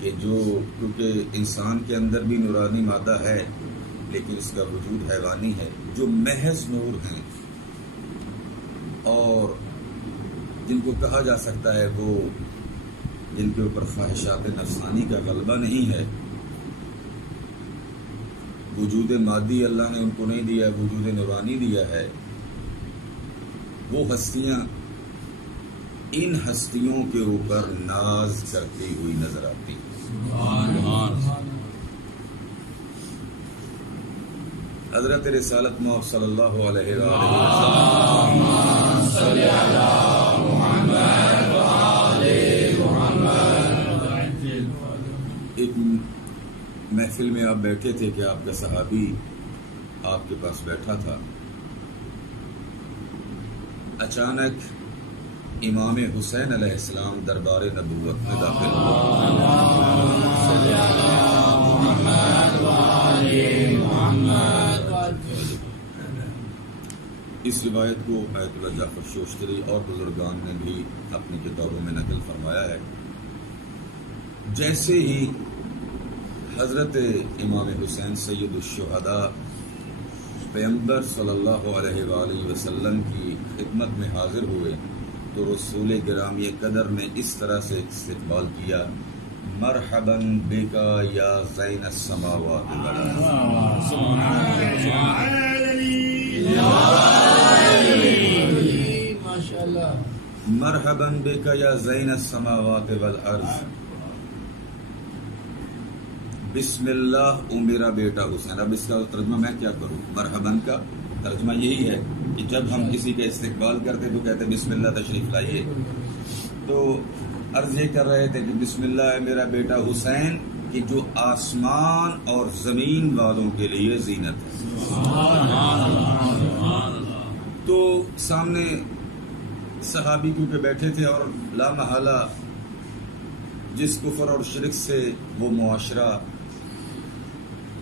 کہ جو کیونکہ انسان کے اندر بھی نورانی مادہ ہے لیکن اس کا وجود حیوانی ہے، جو محض نور ہیں اور جن کو کہا جا سکتا ہے وہ جن کے اوپر خواہشات نفسانی کا غلبہ نہیں ہے، وجود مادی اللہ نے ان کو نہیں دیا، وجود نورانی دیا ہے، وہ ہستیاں ان ہستیوں کے اوپر ناز کرتی ہوئی نظر آتی ہیں۔ حضرت رسالت مآب صلی اللہ علیہ وسلم ایک محفل میں آپ بیٹھے تھے کہ آپ کا صحابی آپ کے پاس بیٹھا تھا، اچانک امام حسین علیہ السلام دربار نبوت میں داخل اس روایت کو آیت اللہ جعفر شوشتری اور بزرگان نے بھی اپنی کتابوں میں نقل فرمایا ہے۔ جیسے ہی حضرت امام حسین سید الشہداء پیغمبر صلی اللہ علیہ وآلہ وسلم کی خدمت میں حاضر ہوئے تو رسول گرامی قدر نے اس طرح سے استقبال کیا، مرحبا بکا یا زین السماوات والارض، مرحبا بکا یا زین السماوات والارض، بسم اللہ او میرا بیٹا حسین۔ اب اس کا ترجمہ میں کیا کروں؟ مرحباً کا ترجمہ یہی ہے کہ جب ہم کسی کا استقبال کرتے تو کہتے بسم اللہ تشریف لائیے، تو عرض یہ کر رہے تھے کہ بسم اللہ ہے میرا بیٹا حسین کہ جو آسمان اور زمین والوں کے لیے زینت ہے۔ تو سامنے صحابی کیونکہ بیٹھے تھے اور لا محالہ جس کفر اور شرک سے وہ معاشرہ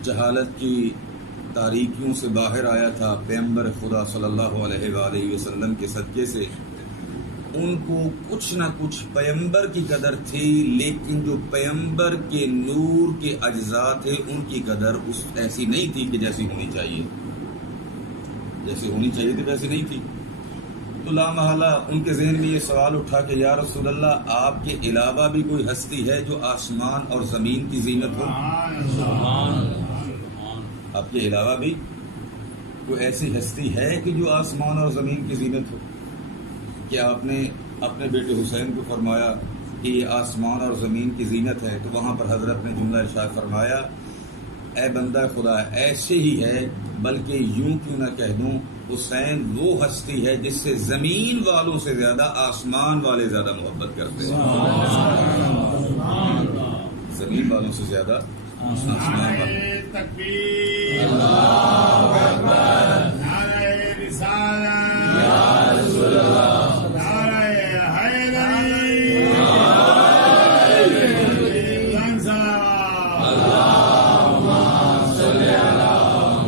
جہالت کی تاریکیوں سے باہر آیا تھا، پیغمبر خدا صلی اللہ علیہ وآلہ وسلم کے صدقے سے ان کو کچھ نہ کچھ پیغمبر کی قدر تھی، لیکن جو پیغمبر کے نور کے اجزاء تھے ان کی قدر ایسی نہیں تھی کہ جیسی ہونی چاہیے، جیسی ہونی چاہیے تھی ویسی نہیں تھی۔ تو لا محالہ ان کے ذہن میں یہ سوال اٹھا کہ یا رسول اللہ آپ کے علاوہ بھی کوئی ہستی ہے جو آسمان اور زمین کی زینت ہو؟ آپ کے علاوہ بھی کوئی ایسی ہستی ہے کہ جو آسمان اور زمین کی زینت ہو؟ کیا آپ نے اپنے بیٹے حسین کو فرمایا کہ یہ آسمان اور زمین کی زینت ہے؟ تو وہاں پر حضرت نے جملہ ارشاد فرمایا، اے بندہ خدا ایسے ہی ہے، بلکہ یوں کیوں نہ کہہ دوں حسین وہ ہستی ہے جس سے زمین والوں سے زیادہ آسمان والے زیادہ محبت کرتے ہیں، زمین والوں سے زیادہ آسمان والے۔ تکبیر، اللہ اکبر، نعرہ رسالت، یا رسول اللہ، نعرہ حیدری، اللہم صلی علی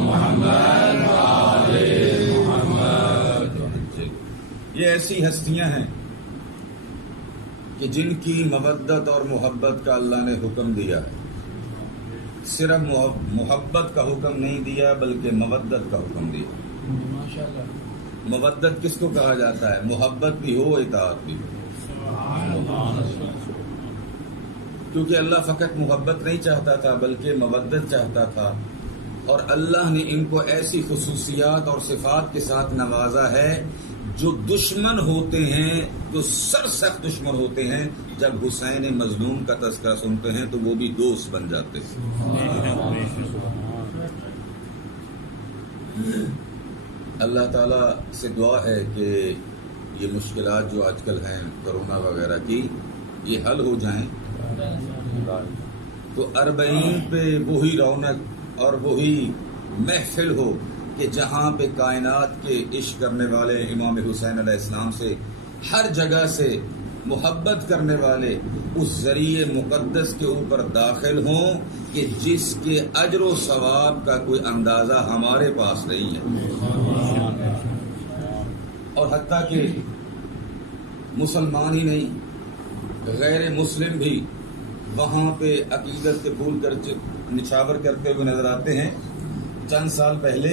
محمد وآل محمد۔ یہ ایسی ہستیاں ہیں کہ جن کی مودت اور محبت کا اللہ نے حکم دیا ہے، صرف محبت کا حکم نہیں دیا بلکہ مودت کا حکم دیا۔ مودت کس کو کہا جاتا ہے؟ محبت بھی ہو اطاعت بھی ہو، کیونکہ اللہ فقط محبت نہیں چاہتا تھا بلکہ مودت چاہتا تھا، اور اللہ نے ان کو ایسی خصوصیات اور صفات کے ساتھ نوازا ہے جو دشمن ہوتے ہیں، جو سرسخت دشمن ہوتے ہیں، جب حسین مظلوم کا تذکرہ سنتے ہیں تو وہ بھی دوست بن جاتے ہیں۔ اللہ تعالیٰ سے دعا ہے کہ یہ مشکلات جو آج کل ہیں کرونا وغیرہ کی، یہ حل ہو جائیں تو اربعین پہ وہی رونق اور وہی محفل ہو کہ جہاں پہ کائنات کے عشق کرنے والے امام حسین علیہ السلام سے ہر جگہ سے محبت کرنے والے اس ذریعے مقدس کے اوپر داخل ہوں کہ جس کے اجر و ثواب کا کوئی اندازہ ہمارے پاس نہیں ہے، اور حتیٰ کہ مسلمان ہی نہیں غیر مسلم بھی وہاں پہ عقیدت کے پھول کر نچھاور کرتے ہوئے نظر آتے ہیں. چند سال پہلے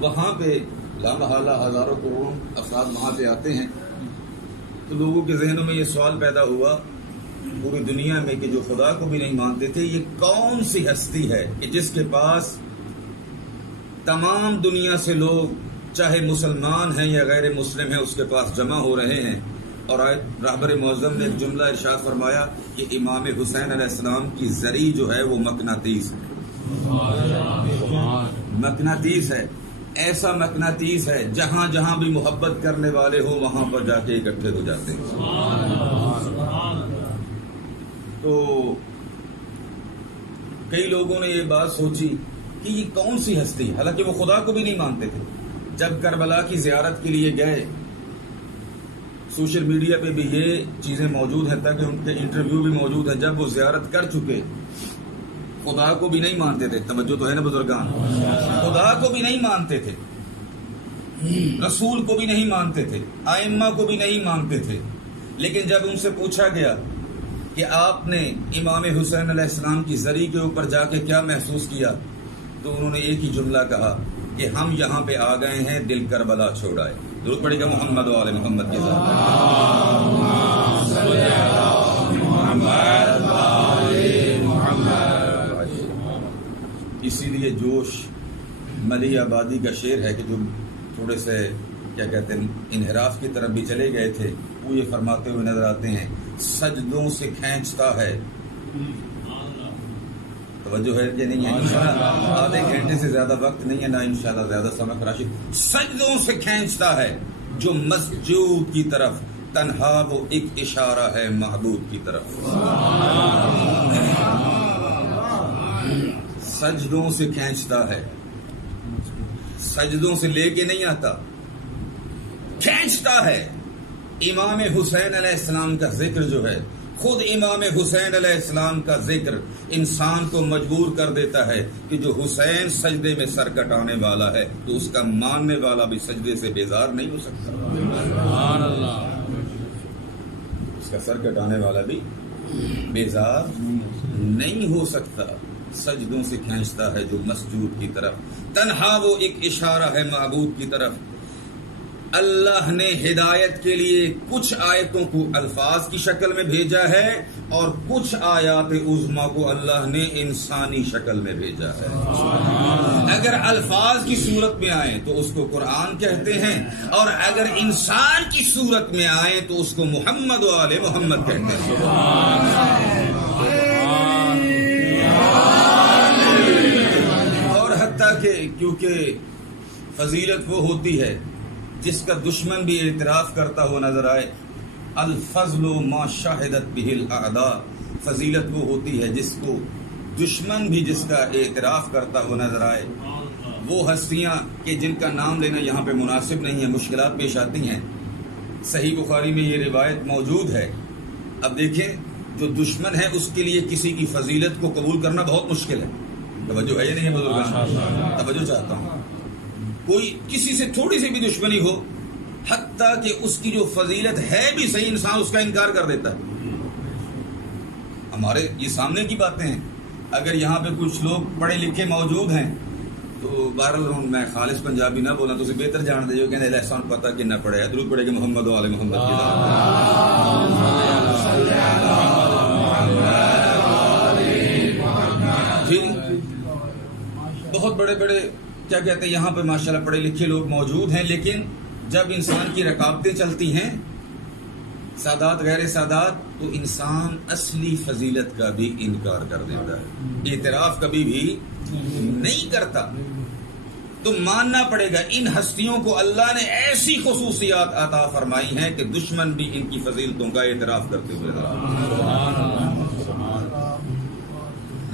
وہاں پہ لامحالہ ہزاروں کروڑوں افراد وہاں پہ آتے ہیں، تو لوگوں کے ذہنوں میں یہ سوال پیدا ہوا پوری دنیا میں کہ جو خدا کو بھی نہیں مانتے تھے، یہ کون سی ہستی ہے کہ جس کے پاس تمام دنیا سے لوگ چاہے مسلمان ہیں یا غیر مسلم ہیں اس کے پاس جمع ہو رہے ہیں. اور رہبر معظم نے ایک جملہ ارشاد فرمایا کہ امام حسین علیہ السلام کی زری جو ہے وہ مقناطیس ہے. مقناطیس ہے، ایسا مقناطیس ہے جہاں جہاں بھی محبت کرنے والے ہو وہاں پر جا کے اکٹھے ہو جاتے ہیں. تو کئی لوگوں نے یہ بات سوچی کہ یہ کون سی ہستی، حالانکہ وہ خدا کو بھی نہیں مانتے تھے. جب کربلا کی زیارت کے لیے گئے، سوشل میڈیا پہ بھی یہ چیزیں موجود ہیں تاکہ ان کے انٹرویو بھی موجود ہے. جب وہ زیارت کر چکے، خدا کو بھی نہیں مانتے تھے. توجہ تو ہے نا بزرگان، خدا کو بھی نہیں مانتے تھے، رسول کو بھی نہیں مانتے تھے، ائمہ کو بھی نہیں مانتے تھے. لیکن جب ان سے پوچھا گیا کہ آپ نے امام حسین علیہ السلام کی زری کے اوپر جا کے کیا محسوس کیا، تو انہوں نے ایک ہی جملہ کہا کہ ہم یہاں پہ آ گئے ہیں دل کربلا چھوڑائے. درود پڑے گا محمد و آل محمد کے ذات. اسی لیے جوش ملی آبادی کا شعر ہے کہ جو تھوڑے سے کیا کہتے ہیں انحراف کی طرف بھی چلے گئے تھے، وہ یہ فرماتے ہوئے نظر آتے ہیں، سجدوں سے کھینچتا ہے. توجہ ہے کہ نہیں ہے؟ انشاءاللہ آدھے گھنٹے سے زیادہ وقت نہیں ہے، نہ انشاءاللہ زیادہ سمے راشد. سجدوں سے کھینچتا ہے جو مسجود کی طرف، تنہا وہ ایک اشارہ ہے محبوب کی طرف. سجدوں سے کھینچتا ہے، سجدوں سے لے کے نہیں آتا، کھینچتا ہے. امام حسین علیہ السلام کا ذکر جو ہے، خود امام حسین علیہ السلام کا ذکر انسان کو مجبور کر دیتا ہے کہ جو حسین سجدے میں سر کٹانے والا ہے تو اس کا ماننے والا بھی سجدے سے بیزار نہیں ہو سکتا. سبحان اللہ. اس کا سر کٹانے والا بھی بیزار نہیں ہو سکتا. سجدوں سے کھینچتا ہے جو مسجود کی طرف، تنہا وہ ایک اشارہ ہے معبود کی طرف. اللہ نے ہدایت کے لیے کچھ آیتوں کو الفاظ کی شکل میں بھیجا ہے اور کچھ آیات عظمیٰ کو اللہ نے انسانی شکل میں بھیجا ہے. اگر الفاظ کی صورت میں آئیں تو اس کو قرآن کہتے ہیں، اور اگر انسان کی صورت میں آئیں تو اس کو محمد و آل محمد کہتے ہیں. اور حتیٰ کہ کیونکہ فضیلت وہ ہوتی ہے جس کا دشمن بھی اعتراف کرتا ہوا نظر آئے. الفضل ما شاہدت بہ الاعداء. فضیلت وہ ہوتی ہے جس کو دشمن بھی جس کا اعتراف کرتا ہوا نظر آئے. وہ ہستیاں کہ جن کا نام لینا یہاں پہ مناسب نہیں ہے، مشکلات پیش آتی ہیں. صحیح بخاری میں یہ روایت موجود ہے. اب دیکھیں، جو دشمن ہے اس کے لیے کسی کی فضیلت کو قبول کرنا بہت مشکل ہے. توجہ ہے یا نہیں بزرگ؟ توجہ چاہتا ہوں. کوئی کسی سے تھوڑی سی بھی دشمنی ہو، حتیٰ کہ اس کی جو فضیلت ہے بھی صحیح، انسان اس کا انکار کر دیتا ہے. ہمارے یہ سامنے کی باتیں ہیں. اگر یہاں پہ کچھ لوگ پڑھے لکھے موجود ہیں تو بہرحال میں خالص پنجابی نہ بولا تو اسے بہتر جان دے جو کہ احسان پتہ کہ نہ پڑھے. درود پڑے گا محمد و آل محمد کی بہت بڑے بڑے کیا کہتے ہیں یہاں پہ ماشاءاللہ پڑھے لکھے لوگ موجود ہیں، لیکن جب انسان کی رکاوٹیں چلتی ہیں، سادات غیر سادات، تو انسان اصلی فضیلت کا بھی انکار کر دیتا ہے، اعتراف کبھی بھی نہیں کرتا. تو ماننا پڑے گا ان ہستیوں کو اللہ نے ایسی خصوصیات عطا فرمائی ہیں کہ دشمن بھی ان کی فضیلتوں کا اعتراف کرتے ہوئے.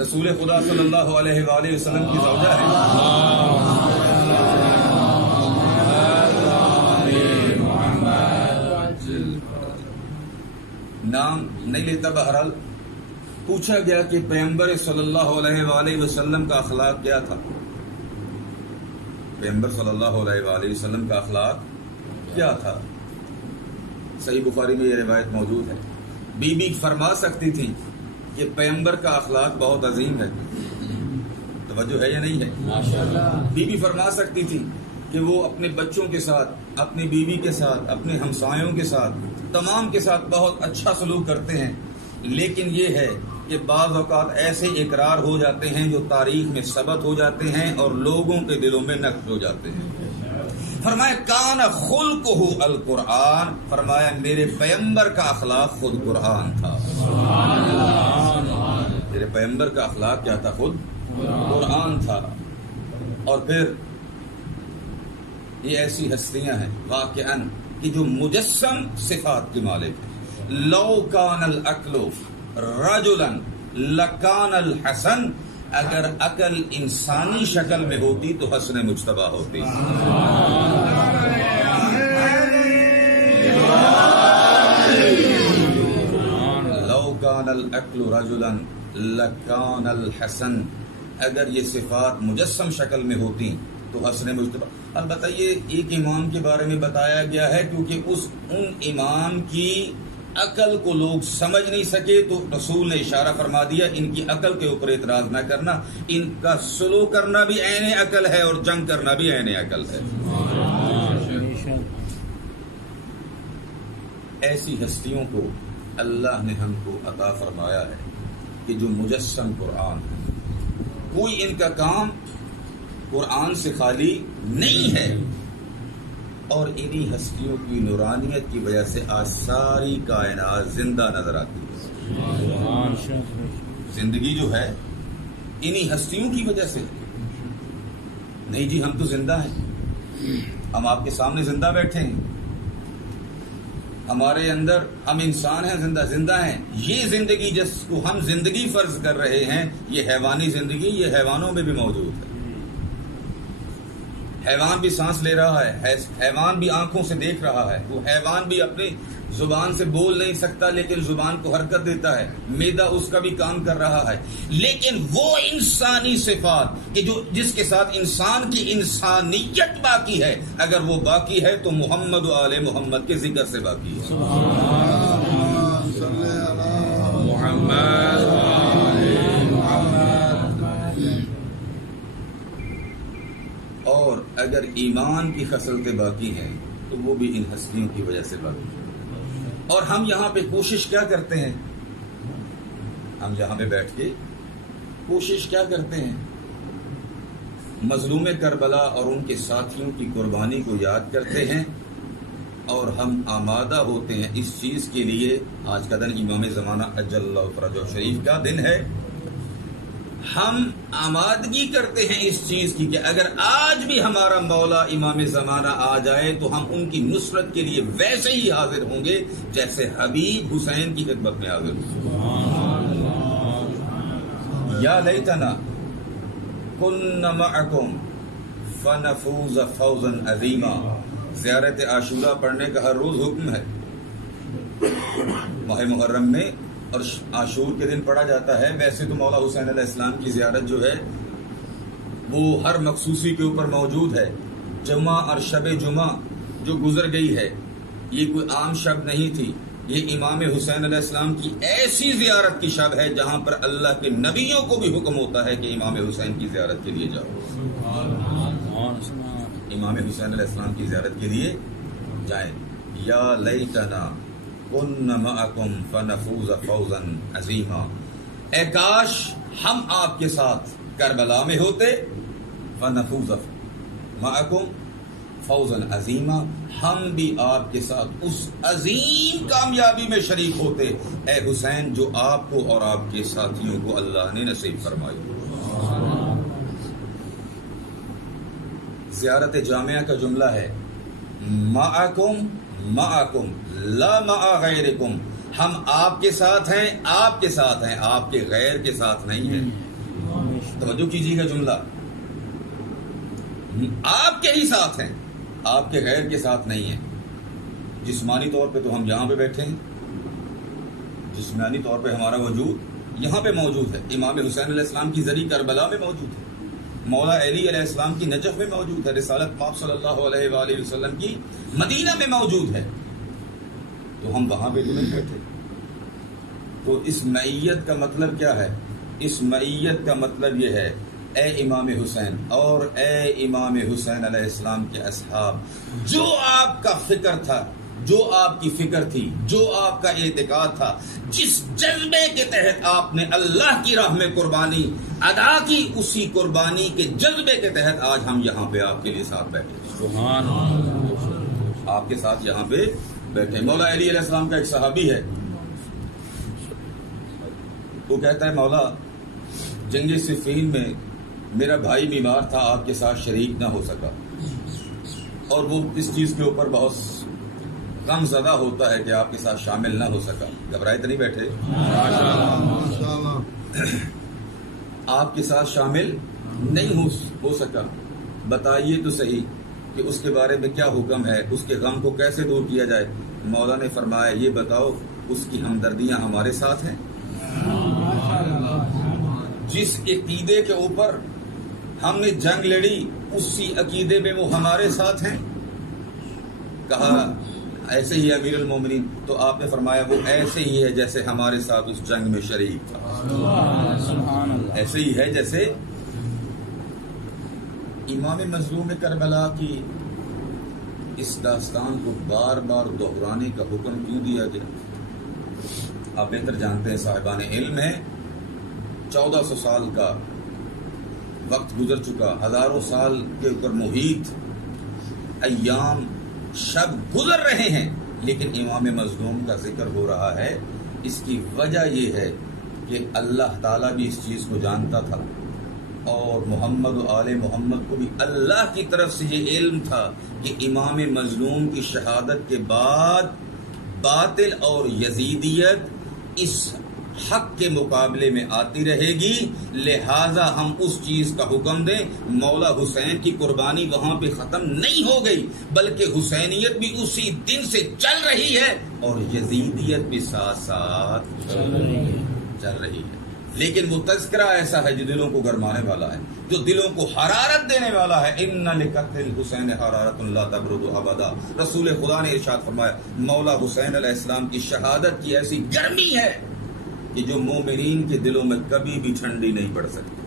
رسول خدا صلی اللہ علیہ وآلہ وسلم کی زوجہ ہے. نام نہیں لیتا. بہرحال پوچھا گیا کہ پیغمبر صلی اللہ علیہ وآلہ وسلم کا اخلاق کیا تھا. پیغمبر صلی اللہ علیہ وآلہ وسلم کا اخلاق کیا تھا؟ صحیح بخاری میں یہ روایت موجود ہے. بی بی فرما سکتی تھی کہ پیغمبر کا اخلاق بہت عظیم ہے. توجہ ہے یا نہیں ہے؟ ماشاءاللہ. بی بی فرما سکتی تھی کہ وہ اپنے بچوں کے ساتھ، اپنی بیوی کے ساتھ، اپنے ہمسایوں کے ساتھ، تمام کے ساتھ بہت اچھا سلوک کرتے ہیں. لیکن یہ ہے کہ بعض اوقات ایسے اقرار ہو جاتے ہیں جو تاریخ میں ثبت ہو جاتے ہیں اور لوگوں کے دلوں میں نقش ہو جاتے ہیں. فرمایا کان خلقہ القرآن، فرمایا میرے پیغمبر کا اخلاق خود قرآن تھا. میرے پیغمبر کا اخلاق کیا تھا؟ خود قرآن تھا. اور پھر یہ ایسی ہستیاں ہیں واقعاً کہ جو مجسم صفات کے مالک ہیں. لو کان العقل رجلا لکان الحسن، اگر عقل انسانی شکل میں ہوتی تو حسن مجتبی ہوتی. لو کان العقل رجلا لکان الحسن، اگر یہ صفات مجسم شکل میں ہوتی تو حسن مجتبی. البتہ یہ ایک امام کے بارے میں بتایا گیا ہے کیونکہ ان امام کی عقل کو لوگ سمجھ نہیں سکے تو رسول نے اشارہ فرما دیا ان کی عقل کے اوپر اعتراض نہ کرنا، ان کا سلوک کرنا بھی عین عقل ہے اور جنگ کرنا بھی عین عقل ہے. ایسی ہستیوں کو اللہ نے ہم کو عطا فرمایا ہے کہ جو مجسم قرآن ہے. کوئی ان کا کام قرآن سے خالی نہیں ہے، اور انہی ہستیوں کی نورانیت کی وجہ سے آج ساری کائنات زندہ نظر آتی ہے. زندگی جو ہے انہی ہستیوں کی وجہ سے. نہیں جی ہم تو زندہ ہیں، ہم آپ کے سامنے زندہ بیٹھے ہیں، ہمارے اندر ہم انسان ہیں، زندہ ہیں. یہ زندگی جس کو ہم زندگی فرض کر رہے ہیں یہ حیوانی زندگی، یہ حیوانوں میں بھی موجود ہے. حیوان بھی سانس لے رہا ہے، حیوان بھی آنکھوں سے دیکھ رہا ہے، وہ حیوان بھی اپنی زبان سے بول نہیں سکتا لیکن زبان کو حرکت دیتا ہے، معدہ اس کا بھی کام کر رہا ہے. لیکن وہ انسانی صفات کہ جو جس کے ساتھ انسان کی انسانیت باقی ہے، اگر وہ باقی ہے تو محمد و آل محمد کے ذکر سے باقی ہے. محمد اور اگر ایمان کی خصلتیں باقی ہیں تو وہ بھی ان ہستیوں کی وجہ سے باقی ہے. اور ہم یہاں پہ کوشش کیا کرتے ہیں؟ ہم یہاں پہ بیٹھ کے کوشش کیا کرتے ہیں؟ مظلوم کربلا اور ان کے ساتھیوں کی قربانی کو یاد کرتے ہیں اور ہم آمادہ ہوتے ہیں اس چیز کے لیے. آج کا دن امام زمانہ اجل اللہ فرجہ شریف کا دن ہے. ہم آمادگی کرتے ہیں اس چیز کی کہ اگر آج بھی ہمارا مولا امام زمانہ آ جائے تو ہم ان کی نصرت کے لیے ویسے ہی حاضر ہوں گے جیسے حبیب حسین کی خدمت میں حاضر ہوں. یا لیتنا کن معکم فنفوز فوزا عظیما. زیارت عاشورہ پڑھنے کا ہر روز حکم ہے. ماہ محرم میں اور عاشور کے دن پڑھا جاتا ہے. ویسے تو مولا حسین علیہ السلام کی زیارت جو ہے وہ ہر مخصوصی کے اوپر موجود ہے. جمعہ اور شب جمعہ جو گزر گئی ہے یہ کوئی عام شب نہیں تھی، یہ امام حسین علیہ السلام کی ایسی زیارت کی شب ہے جہاں پر اللہ کے نبیوں کو بھی حکم ہوتا ہے کہ امام حسین کی زیارت کے لیے جاؤ. امام حسین علیہ السلام کی زیارت کے لیے جائیں. یا لیتنا کن معکم فنفوز فوزا عظیما. اے کاش ہم آپ کے ساتھ کربلا میں ہوتے، فنفوز معکم فوزا عظیما، ہم بھی آپ کے ساتھ اس عظیم کامیابی میں شریک ہوتے اے حسین جو آپ کو اور آپ کے ساتھیوں کو اللہ نے نصیب فرمائی. زیارت جامعہ کا جملہ ہے معکم معکم لا مع غیرکم. ہم آپ کے ساتھ ہیں، آپ کے ساتھ ہیں، آپ کے غیر کے ساتھ نہیں ہیں. توجہ کیجیے گا جملہ، آپ کے ہی ساتھ ہیں، آپ کے غیر کے ساتھ نہیں ہیں. جسمانی طور پہ تو ہم یہاں پہ بیٹھے ہیں، جسمانی طور پہ ہمارا وجود یہاں پہ موجود ہے. امام حسین علیہ السلام کی زری کربلا میں موجود ہے، مولا علی علیہ السلام کی نجف میں موجود ہے، رسالت پاک صلی اللہ علیہ وآلہ وسلم کی مدینہ میں موجود ہے. تو ہم وہاں پہ تو نہیں بیٹھے، تو اس معیت کا مطلب کیا ہے؟ اس معیت کا مطلب یہ ہے اے امام حسین اور اے امام حسین علیہ السلام کے اصحاب، جو آپ کا فکر تھا، جو آپ کی فکر تھی، جو آپ کا اعتقاد تھا، جس جذبے کے تحت آپ نے اللہ کی راہ میں قربانی ادا کی، اسی قربانی کے جذبے کے تحت آج ہم یہاں پہ آپ کے لیے ساتھ بیٹھے، سبحان اللہ، آپ کے ساتھ یہاں پہ بیٹھے۔ مولا علی علیہ السلام کا ایک صحابی ہے، وہ کہتا ہے مولا جنگ صفین میں میرا بھائی بیمار تھا، آپ کے ساتھ شریک نہ ہو سکا، اور وہ اس چیز کے اوپر بہت غم زدہ ہوتا ہے کہ آپ کے ساتھ شامل نہ ہو سکا۔ گھبرائے تو نہیں بیٹھے؟ آپ کے ساتھ شامل نہیں ہو سکا، بتائیے تو صحیح کہ اس کے بارے میں کیا حکم ہے، اس کے غم کو کیسے دور کیا جائے؟ مولا نے فرمایا یہ بتاؤ اس کی ہمدردیاں ہمارے ساتھ ہیں؟ جس عقیدے کے اوپر ہم نے جنگ لڑی اسی عقیدے میں وہ ہمارے ساتھ ہیں؟ کہا ایسے ہی امیر المومنین، تو آپ نے فرمایا وہ ایسے ہی ہے جیسے ہمارے ساتھ اس جنگ میں شریک تھا، ایسے ہی ہے جیسے۔ امام مظلوم کربلا کی اس داستان کو بار بار دہرانے کا حکم کیوں دیا گیا؟ آپ بہتر جانتے ہیں، صاحبان علم ہیں، 1400 سال کا وقت گزر چکا، ہزاروں سال کے اوپر محیط ایام شب گزر رہے ہیں، لیکن امام مظلوم کا ذکر ہو رہا ہے۔ اس کی وجہ یہ ہے کہ اللہ تعالیٰ بھی اس چیز کو جانتا تھا، اور محمد و آل محمد کو بھی اللہ کی طرف سے یہ علم تھا کہ امام مظلوم کی شہادت کے بعد باطل اور یزیدیت اس حق کے مقابلے میں آتی رہے گی، لہذا ہم اس چیز کا حکم دیں۔ مولا حسین کی قربانی وہاں پہ ختم نہیں ہو گئی، بلکہ حسینیت بھی اسی دن سے چل رہی ہے، اور یزیدیت بھی ساتھ ساتھ چل رہی ہے۔ لیکن وہ تذکرہ ایسا ہے جو دلوں کو گرمانے والا ہے، جو دلوں کو حرارت دینے والا ہے۔ ان لقتل الحسین حرارت لا تبرد ابدا، رسول خدا نے ارشاد فرمایا مولا حسین علیہ السلام کی شہادت کی ایسی گرمی ہے کہ جو مومنین کے دلوں میں کبھی بھی ٹھنڈی نہیں پڑ سکتی،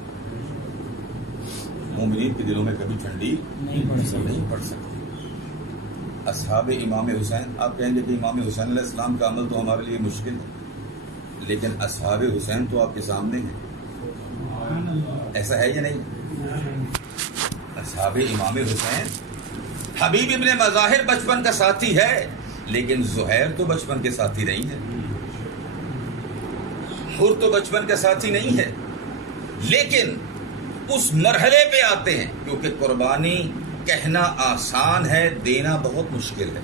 مومنین کے دلوں میں کبھی ٹھنڈی نہیں پڑ سکتی۔ اصحاب امام حسین، آپ کہیں گے کہ امام حسین علیہ السلام کا عمل تو ہمارے لیے مشکل ہے، لیکن اصحاب حسین تو آپ کے سامنے ہیں، ایسا ہے یا نہیں؟ اصحاب امام حسین، حبیب ابن مظاہر بچپن کا ساتھی ہے، لیکن زہیر تو بچپن کے ساتھی نہیں ہے، حر تو بچپن کا ساتھی نہیں ہے، لیکن اس مرحلے پہ آتے ہیں، کیونکہ قربانی کہنا آسان ہے، دینا بہت مشکل ہے۔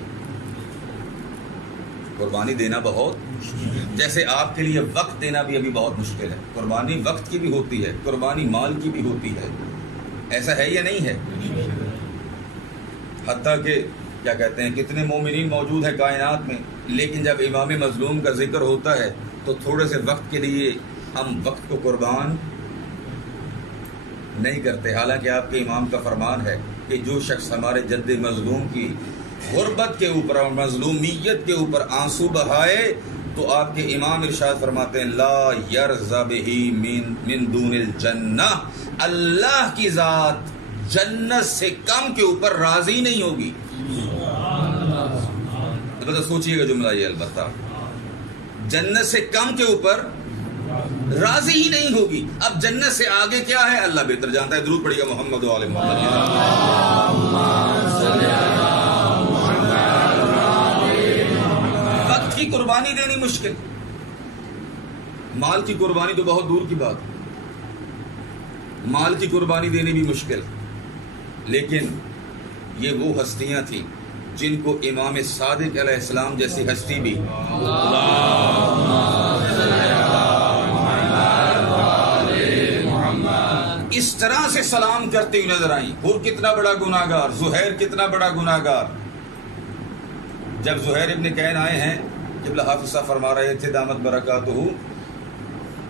قربانی دینا بہت، جیسے آپ کے لیے وقت دینا بھی ابھی بہت مشکل ہے۔ قربانی وقت کی بھی ہوتی ہے، قربانی مال کی بھی ہوتی ہے، ایسا ہے یا نہیں ہے؟ حتیٰ کہ کیا کہتے ہیں، کتنے مومنین موجود ہیں کائنات میں، لیکن جب امام مظلوم کا ذکر ہوتا ہے تو تھوڑے سے وقت کے لیے ہم وقت کو قربان نہیں کرتے، حالانکہ آپ کے امام کا فرمان ہے کہ جو شخص ہمارے جد مظلوم کی غربت کے اوپر اور مظلومیت کے اوپر آنسو بہائے، تو آپ کے امام ارشاد فرماتے ہیں لا یرضی بہ من دون الجنہ، اللہ کی ذات جنت سے کم کے اوپر راضی نہیں ہوگی۔ البتہ سوچئے گا جملہ یہ، البتہ جنت سے کم کے اوپر راضی ہی نہیں ہوگی۔ اب جنت سے آگے کیا ہے اللہ بہتر جانتا ہے۔ درود پڑھیے گا محمد و آل محمد۔ وقت کی قربانی دینی مشکل، مال کی قربانی تو بہت دور کی بات، مال کی قربانی دینی بھی مشکل، لیکن یہ وہ ہستیاں تھیں جن کو امام صادق علیہ السلام جیسی ہستی بھی اس طرح سے سلام کرتے ہوئے نظر آئیں۔ حر کتنا بڑا گناہگار، زہیر کتنا بڑا گناہگار۔ جب زہیر ابن کین آئے ہیں، قبلہ حافظ صاحب فرما رہے تھے دامت برکاتہ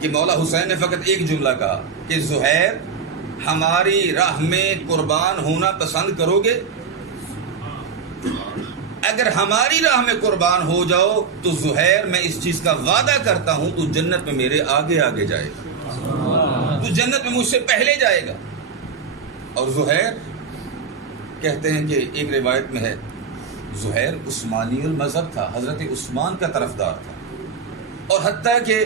کہ مولا حسین نے فقط ایک جملہ کہا کہ زہیر ہماری راہ میں قربان ہونا پسند کرو گے؟ اگر ہماری راہ میں قربان ہو جاؤ تو زہیر میں اس چیز کا وعدہ کرتا ہوں تو جنت میں میرے آگے آگے جائے گا، تو جنت میں مجھ سے پہلے جائے گا۔ اور زہیر کہتے ہیں کہ ایک روایت میں ہے زہیر عثمانی المذہب تھا، حضرت عثمان کا طرفدار تھا، اور حتیٰ کہ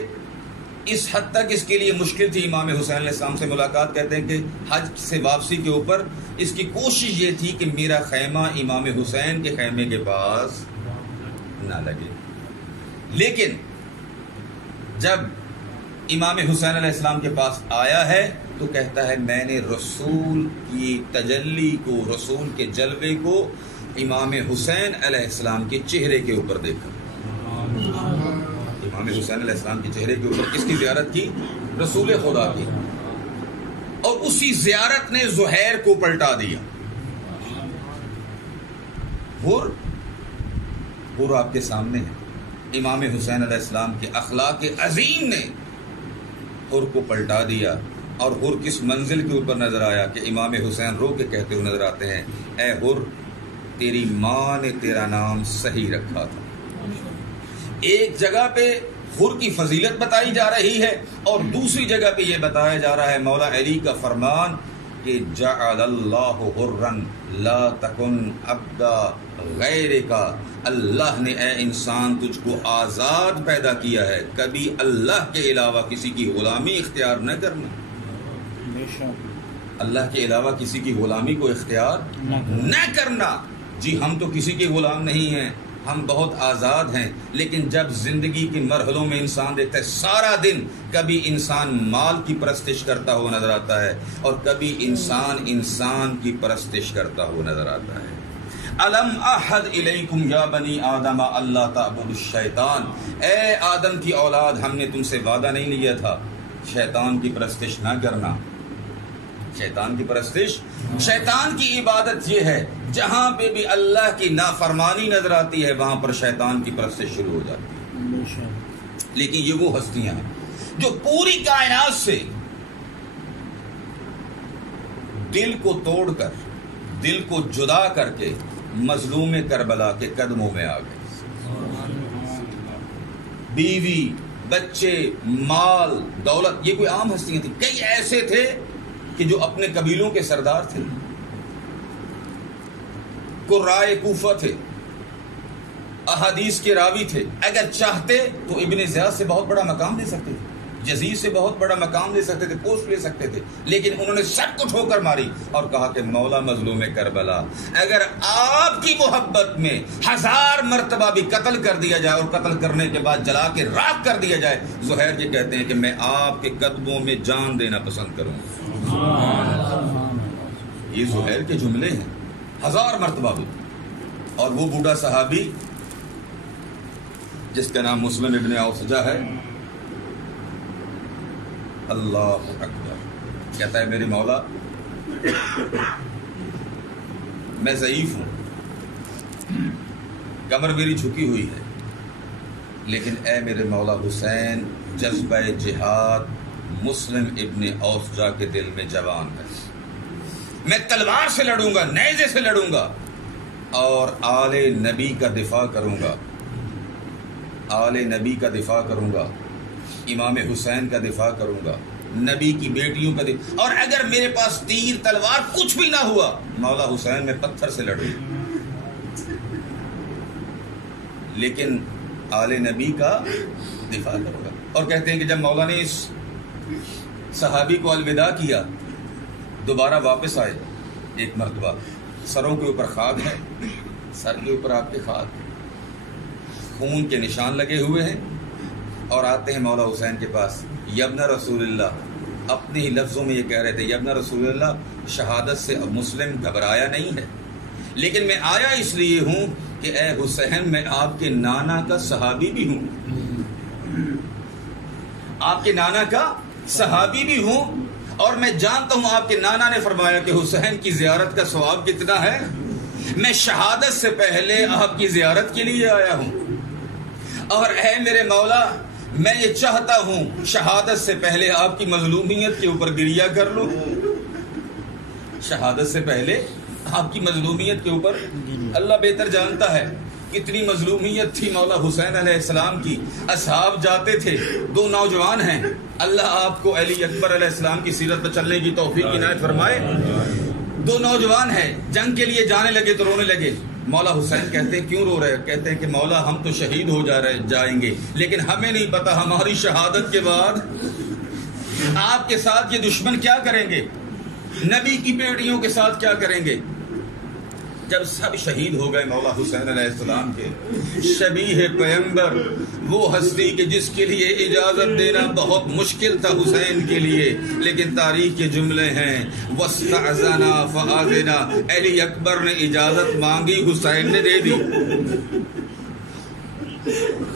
اس حد تک اس کے لیے مشکل تھی امام حسین علیہ السلام سے ملاقات۔ کہتے ہیں کہ حج سے واپسی کے اوپر اس کی کوشش یہ تھی کہ میرا خیمہ امام حسین کے خیمے کے پاس نہ لگے، لیکن جب امام حسین علیہ السلام کے پاس آیا ہے تو کہتا ہے میں نے رسول کی تجلی کو، رسول کے جلوے کو امام حسین علیہ السلام کے چہرے کے اوپر دیکھا۔ امام حسین علیہ السلام کے چہرے کے اوپر کس کی زیارت کی؟ رسول خدا کی، اور اسی زیارت نے زہیر کو پلٹا دیا۔ حر آپ کے سامنے ہے، امام حسین علیہ السلام کے اخلاق عظیم نے حر کو پلٹا دیا، اور حر کس منزل کے اوپر نظر آیا کہ امام حسین رو کے کہتے ہوئے نظر آتے ہیں اے حر تیری ماں نے تیرا نام صحیح رکھا تھا۔ ایک جگہ پہ حر کی فضیلت بتائی جا رہی ہے اور دوسری جگہ پہ یہ بتایا جا رہا ہے مولا علی کا فرمان کہ جعل اللہ حرا لا تکن عبدا غیرک، اللہ نے اے انسان تجھ کو آزاد پیدا کیا ہے، کبھی اللہ کے علاوہ کسی کی غلامی اختیار نہ کرنا۔ اللہ کے علاوہ کسی کی غلامی کو اختیار نہ کرنا۔ جی ہم تو کسی کے غلام نہیں ہیں، ہم بہت آزاد ہیں، لیکن جب زندگی کے مرحلوں میں انسان دیکھتا ہے سارا دن کبھی انسان مال کی پرستش کرتا ہوا نظر آتا ہے اور کبھی انسان کی پرستش کرتا ہوا نظر آتا ہے۔ الم احد الیکم یا بنی آدم اللہ تعبدوا الشیطان، اے آدم کی اولاد ہم نے تم سے وعدہ نہیں لیا تھا شیطان کی پرستش نہ کرنا۔ شیطان کی پرستش، شیطان کی عبادت یہ ہے جہاں پہ بھی اللہ کی نافرمانی نظر آتی ہے وہاں پر شیطان کی پرستش شروع ہو جاتی ہے۔ لیکن یہ وہ ہستیاں ہیں جو پوری کائنات سے دل کو توڑ کر، دل کو جدا کر کے مظلوم کربلا کے قدموں میں آ گئے۔ بیوی، بچے، مال، دولت، یہ کوئی عام ہستیاں تھیں، کئی ایسے تھے کہ جو اپنے قبیلوں کے سردار تھے، قرائے کوفہ تھے، احادیث کے راوی تھے، اگر چاہتے تو ابن زیاد سے بہت بڑا مقام لے سکتے تھے، یزید سے بہت بڑا مقام لے سکتے تھے، پوسٹ لے سکتے تھے، لیکن انہوں نے سب کو ٹھوکر ماری اور کہا کہ مولا مظلوم کربلا اگر آپ کی محبت میں 1000 مرتبہ بھی قتل کر دیا جائے اور قتل کرنے کے بعد جلا کے راکھ کر دیا جائے، زہیر یہ کہتے ہیں کہ میں آپ کے قدموں میں جان دینا پسند کروں۔ یہ زہیر کے جملے ہیں، 1000 مرتبہ بھی۔ اور وہ بوڑھا صحابی جس کا نام مسلم ابن اوسجہ ہے، اللہ اکبر، کہتا ہے میرے مولا میں ضعیف ہوں، کمر میری جھکی ہوئی ہے، لیکن اے میرے مولا حسین جذبہ جہاد مسلم ابن اوسجہ کے دل میں جوان ہے، میں تلوار سے لڑوں گا، نیزے سے لڑوں گا اور آل نبی کا دفاع کروں گا، آل نبی کا دفاع کروں گا، امام حسین کا دفاع کروں گا، نبی کی بیٹیوں کا دفاع، اور اگر میرے پاس تیر تلوار کچھ بھی نہ ہوا مولا حسین میں پتھر سے لڑوں، لیکن آل نبی کا دفاع کروں گا۔ اور کہتے ہیں کہ جب مولا نے اس صحابی کو الوداع کیا، دوبارہ واپس آئے، ایک مرتبہ سروں کے اوپر خاک ہے، سر کے اوپر آپ کے خاک، خون کے نشان لگے ہوئے ہیں، اور آتے ہیں مولا حسین کے پاس، یبن رسول اللہ، اپنے ہی لفظوں میں یہ کہہ رہے تھے یبن رسول اللہ، شہادت سے اب مسلم گھبرایا نہیں ہے، لیکن میں آیا اس لیے ہوں کہ اے حسین میں آپ کے نانا کا صحابی بھی ہوں، آپ کے نانا کا صحابی بھی ہوں، اور میں جانتا ہوں آپ کے نانا نے فرمایا کہ حسین کی زیارت کا ثواب کتنا ہے، میں شہادت سے پہلے آپ کی زیارت کے لیے آیا ہوں، اور اے میرے مولا میں یہ چاہتا ہوں شہادت سے پہلے آپ کی مظلومیت کے اوپر گریہ کر لوں، شہادت سے پہلے آپ کی مظلومیت کے اوپر، اللہ بہتر جانتا ہے کتنی مظلومیت تھی مولا حسین علیہ السلام کی. اصحاب جاتے تھے, 2 نوجوان ہیں, اللہ آپ کو علی اکبر علیہ السلام کی سیرت پر چلنے کی توفیق عنایت فرمائے. 2 نوجوان ہیں, جنگ کے لیے جانے لگے تو رونے لگے. مولا حسین کہتے ہیں کیوں رو رہے؟ کہتے ہیں کہ مولا ہم تو شہید ہو جائیں گے, لیکن ہمیں نہیں پتا ہماری شہادت کے بعد آپ کے ساتھ یہ دشمن کیا کریں گے, نبی کی بیٹیوں کے ساتھ کیا کریں گے. جب سب شہید ہو گئے مولا حسین علیہ السلام کے, شبیہ پیغمبر, وہ ہستی کہ جس کے لیے اجازت دینا بہت مشکل تھا حسین کے لیے, لیکن تاریخ کے جملے ہیں وَاسْتَأْذَنَا فَآذِنَا, علی اکبر نے اجازت مانگی, حسین نے دے دی.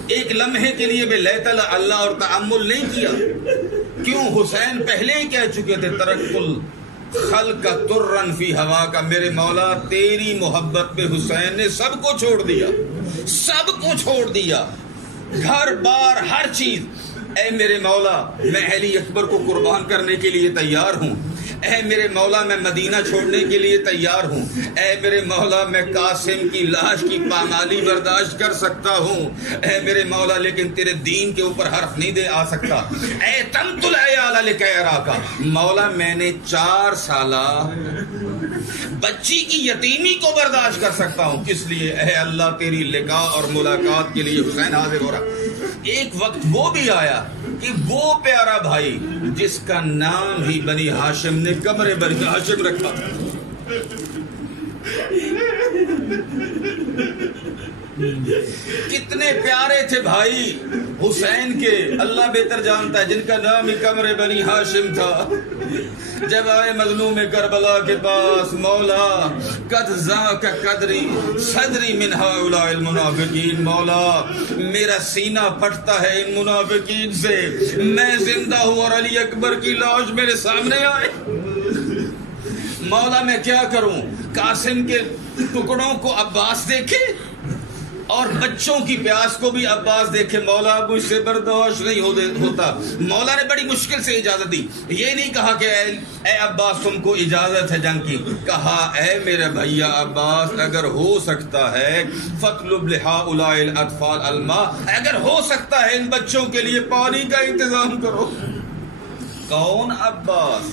ایک لمحے کے لیے بھی لیت اللہ اور تأمل نہیں کیا. کیوں؟ حسین پہلے ہی کہہ چکے تھے ترک الخلق ترن فی ہوا کا, میرے مولا تیری محبت پہ حسین نے سب کو چھوڑ دیا, سب کو چھوڑ دیا, گھر بار ہر چیز. اے میرے مولا میں علی اکبر کو قربان کرنے کے لیے تیار ہوں, اے میرے مولا میں مدینہ چھوڑنے کے لیے تیار ہوں, اے میرے مولا میں قاسم کی لاش کی پامالی برداشت کر سکتا ہوں, اے میرے مولا لیکن تیرے دین کے اوپر حرف نہیں دے آ سکتا. اے تمت العیال لکیرا کا مولا, میں نے 4 سالہ بچی کی یتیمی کو برداشت کر سکتا ہوں, کس لیے اے اللہ تیری لقاء اور ملاقات کے لیے حسین حاضر ہو رہا. ایک وقت وہ بھی آیا کہ وہ پیارا بھائی جس کا نام ہی بنی ہاشم نے قمر بنی ہاشم رکھا, کتنے پیارے تھے بھائی حسین کے, اللہ بہتر جانتا ہے, جن کا نام ہی قمر بنی ہاشم تھا. جب آئے مظلوم کربلا کے پاس, مولا قد ذاک قدری صدری من ہؤلاء المنافقین, مولا میرا سینہ پھٹتا ہے ان منافقین سے, میں زندہ ہوں اور علی اکبر کی لاش میرے سامنے آئے, مولا میں کیا کروں. قاسم کے ٹکڑوں کو عباس دیکھے اور بچوں کی پیاس کو بھی عباس دیکھے, مولا مجھ سے برداشت نہیں ہوتا. مولا نے بڑی مشکل سے اجازت دی, یہ نہیں کہا کہ اے عباس تم کو اجازت ہے جنگ کی, کہا اے میرے بھیا عباس اگر ہو سکتا ہے فَاطْلُبْ لِهَؤُلَاءِ الْأَطْفَالِ الْمَاءَ, اگر ہو سکتا ہے ان بچوں کے لیے پانی کا انتظام کرو. کون؟ عباس,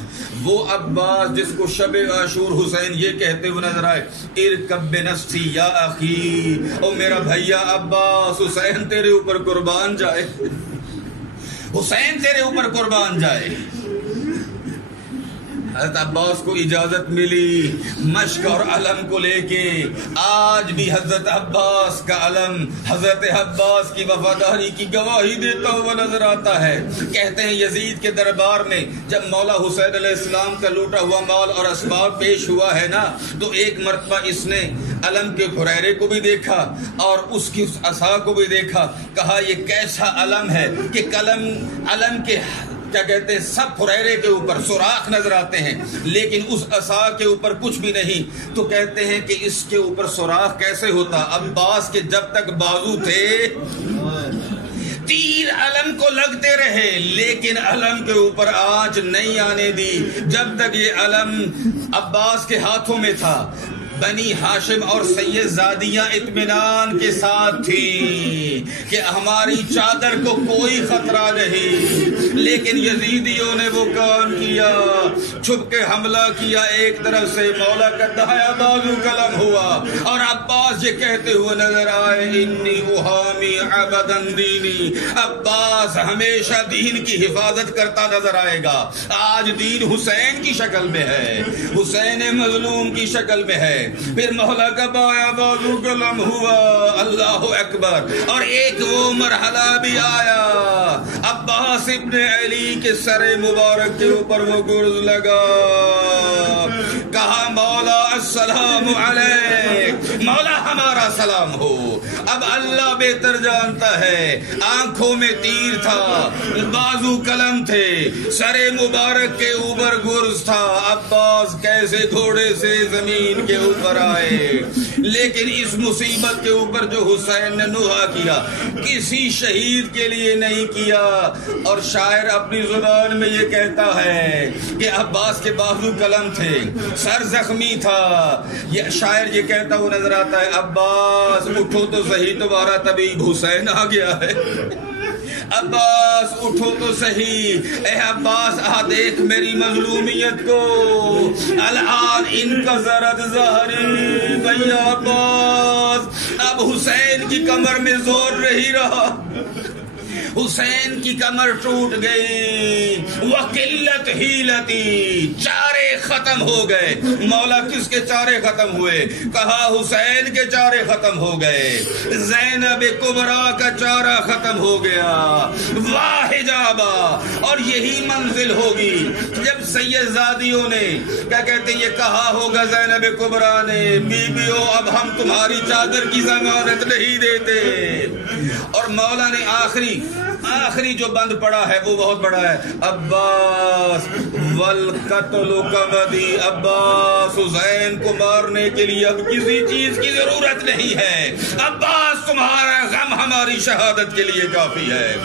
وہ عباس جس کو شب عاشور حسین یہ کہتے ہوئے نظر آئے ارکب بنفسی یا اخی, او میرا بھیا عباس, حسین تیرے اوپر قربان جائے, حسین تیرے اوپر قربان جائے. حضرت عباس کو اجازت ملی مشق اور علم کو لے کے. آج بھی حضرت عباس کا علم حضرت عباس کی وفاداری کی گواہی دیتا ہوا نظر آتا ہے. کہتے ہیں یزید کے دربار میں جب مولا حسین علیہ السلام کا لوٹا ہوا مال اور اسباب پیش ہوا ہے نا, تو ایک مرتبہ اس نے علم کے پھریرے کو بھی دیکھا اور اس کی اس عصا کو بھی دیکھا. کہا یہ کیسا علم ہے کہ علم کے کیا کہتے ہیں سب پھریرے کے اوپر سوراخ نظر آتے ہیں لیکن اس عصا کے اوپر کچھ بھی نہیں. تو کہتے ہیں کہ اس کے اوپر سوراخ کیسے ہوتا؟ عباس کے جب تک بازو تھے تیر علم کو لگتے رہے لیکن علم کے اوپر آنچ نہیں آنے دی جب تک یہ علم عباس کے ہاتھوں میں تھا. بنی ہاشم اور سید زادیاں اطمینان کے ساتھ تھی کہ ہماری چادر کو کوئی خطرہ نہیں, لیکن یزیدیوں نے وہ کام کیا, چھپ کے حملہ کیا. ایک طرف سے مولا کا دایاں بازو قلم ہوا اور عباس یہ کہتے ہوئے نظر آئے انی احامی ابدا دینی, عباس ہمیشہ دین کی حفاظت کرتا نظر آئے گا. آج دین حسین کی شکل میں ہے, حسین مظلوم کی شکل میں ہے. پھر مولا کا بایاں بازو قلم ہوا, اللہ اکبر. اور ایک وہ مرحلہ بھی آیا, عباس ابن علی کے سر مبارک کے اوپر وہ گرز لگا, کہا مولا السلام علیک, مولا ہمارا سلام ہو. اب اللہ بہتر جانتا ہے. آنکھوں میں تیر تھا، بازو قلم تھے، سر مبارک کے اوپر گرز تھا. عباس کیسے گھوڑے سے زمین کے اوپر آئے. لیکن اس مصیبت کے اوپر جو حسین نے نوحہ کیا کسی شہید کے لیے نہیں کیا. اور شاعر اپنی زبان میں یہ کہتا ہے کہ عباس کے بازو قلم تھے، سر زخمی تھا. یہ شاعر یہ کہتا ہوا نظر آتا ہے عباس اٹھو تو صحیح، تمہارا طبیب حسین آ گیا ہے. عباس اٹھو تو صحیح، اے عباس آ دیکھ میری مظلومیت کو. الان ان کا زرد ظہری بھیا عباس. اب حسین کی کمر میں زور نہیں رہا، حسین کی کمر ٹوٹ گئی. وقلت حیلتی، چارے ختم ہو گئے. مولا کس کے چارے ختم ہوئے؟ کہا حسین کے چارے ختم ہو گئے. زینب کبریٰ کا چارہ ختم ہو گیا. واہ حجابا. اور یہی منزل ہوگی جب سید زادیوں نے کیا کہتے ہیں یہ کہا ہوگا زینب کبریٰ نے، بیبیوں اب ہم تمہاری چادر کی ضمانت نہیں دیتے. اور مولا نے آخری جو بند پڑا ہے وہ بہت بڑا ہے. عباس والقتل کبدی. عباس حسین کو مارنے کے لیے اب کسی چیز کی ضرورت نہیں ہے. عباس تمہارا غم ہماری شہادت کے لیے کافی ہے.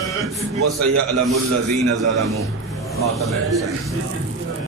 وَسَيَعْلَمُ الَّذِينَ ظَلَمُوا مَا تَبَعَ حُسَيْنَ.